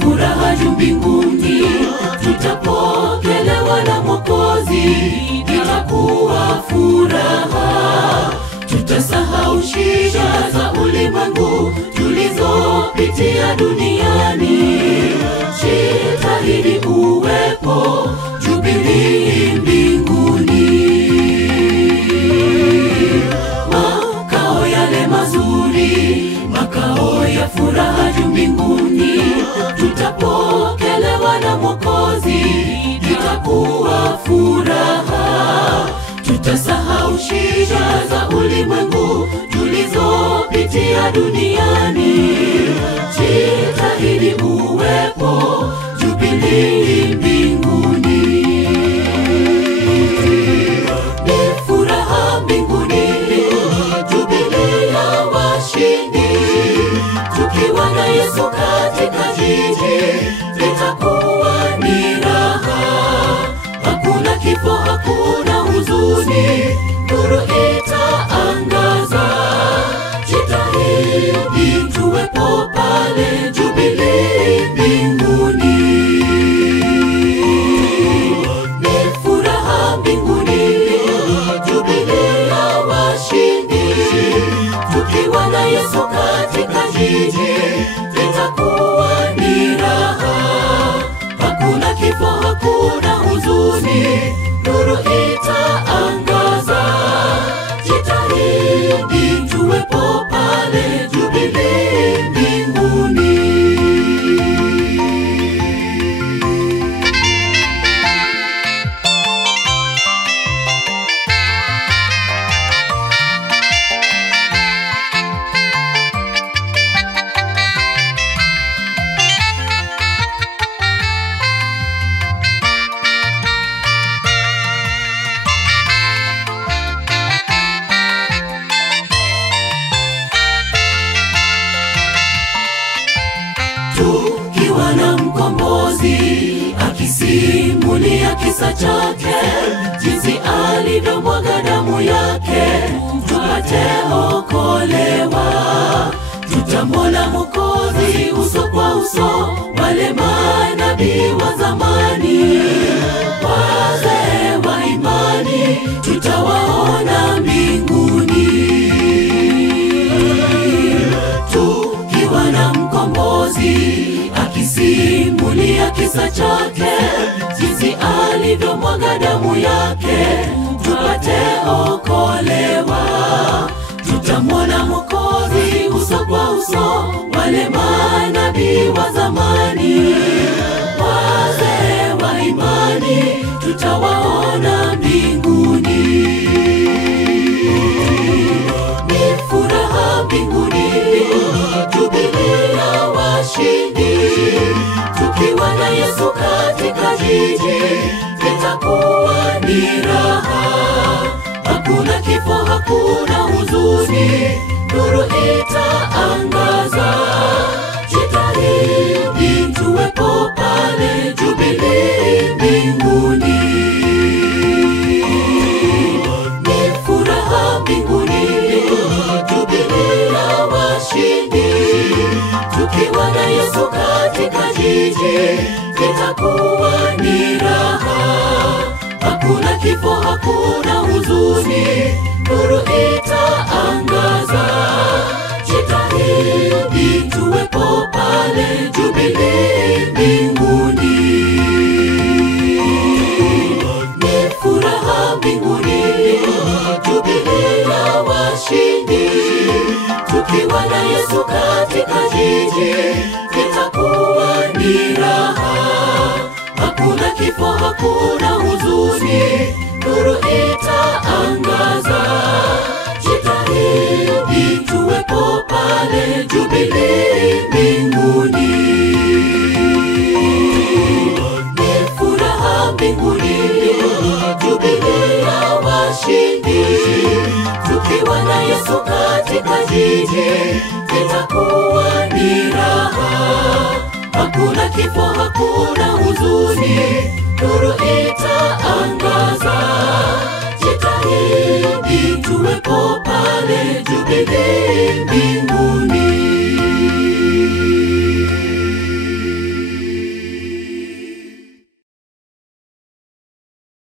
furaha juu mbinguni, tutapokelewa na Mwokozi, itakuwa furaha. Tutasahau shida za ulimwengu tulizopitia duniani. Jitahidi uwepo Jubilii mbinguni, makao yale mazuri, makao ya furaha juu mbinguni. Tutapokelewa na Mwokozi, itakuwa furaha. Tutasahau shida za ulimwengu tulizopitia duniani. Jitahidi uwepo Jubilii mbinguni. Ni furaha mbinguni, Jubilii ya washindi. Tukiwa na Yesu katika jiji, litakuwa ni raha. Hakuna kifo, hakuna huzuni, nuru itaangaza. Jitahidi tuwepo pale Jubilii mbinguni. Ni furaha mbinguni, Jubilii ya washindi. Tukiwa na Yesu katika jiji, litakuwa ni raha. Hakuna kifo, hakuna huzuni, nuru itaangaza. Jitahidi tuwepo pale Jubilii mbinguni. Tukiwa na Mkombozi akisimulia kisa chake, jinsi alivyomwaga damu yake tupate okolewa. Tutamwona Mwokozi uso kwa uso, wale manabii wa zamani, wazee wa imani, tutawaona mbinguni. Tukiwa na Mkombozi akisimulia kisa chake, jinsi alivyomwaga damu yake tupate okolewa. Tutamwona Mwokozi uso kwa uso, wale manabii wa zamani, wazee wa imani, tutawaona mbinguni. Ni furaha mbinguni, Jubilii ya washindi. Tukiwa na Yesu katika jiji, litakuwa ni raha. Hakuna kifo, hakuna huzuni, nuru itaangaza. Jitahidi tuwepo pale Jubilii mbinguni. Ni furaha mbinguni, Jubilii ya washindi. Tukiwa na Yesu katika jiji, litakuwa ni raha. Hakuna kifo, hakuna huzuni, nuru itaangaza. Jitahidi tuwepo pale Jubilii mbinguni. Ni furaha mbinguni, Jubilii ya washindi. Tukiwa na Yesu katika jiji, litakuwa ni raha. Hakuna kifo, hakuna huzuni, nuru itaangaza. Jitahidi tuwepo pale Jubilii mbinguni. Ni furaha mbinguni, Jubilii ya washindi. Tukiwa na Yesu katika jiji, litakuwa ni raha. Hakuna kifo, hakuna huzuni, nuru itaangaza. Jitahidi tuwepo pale Jubilii mbinguni.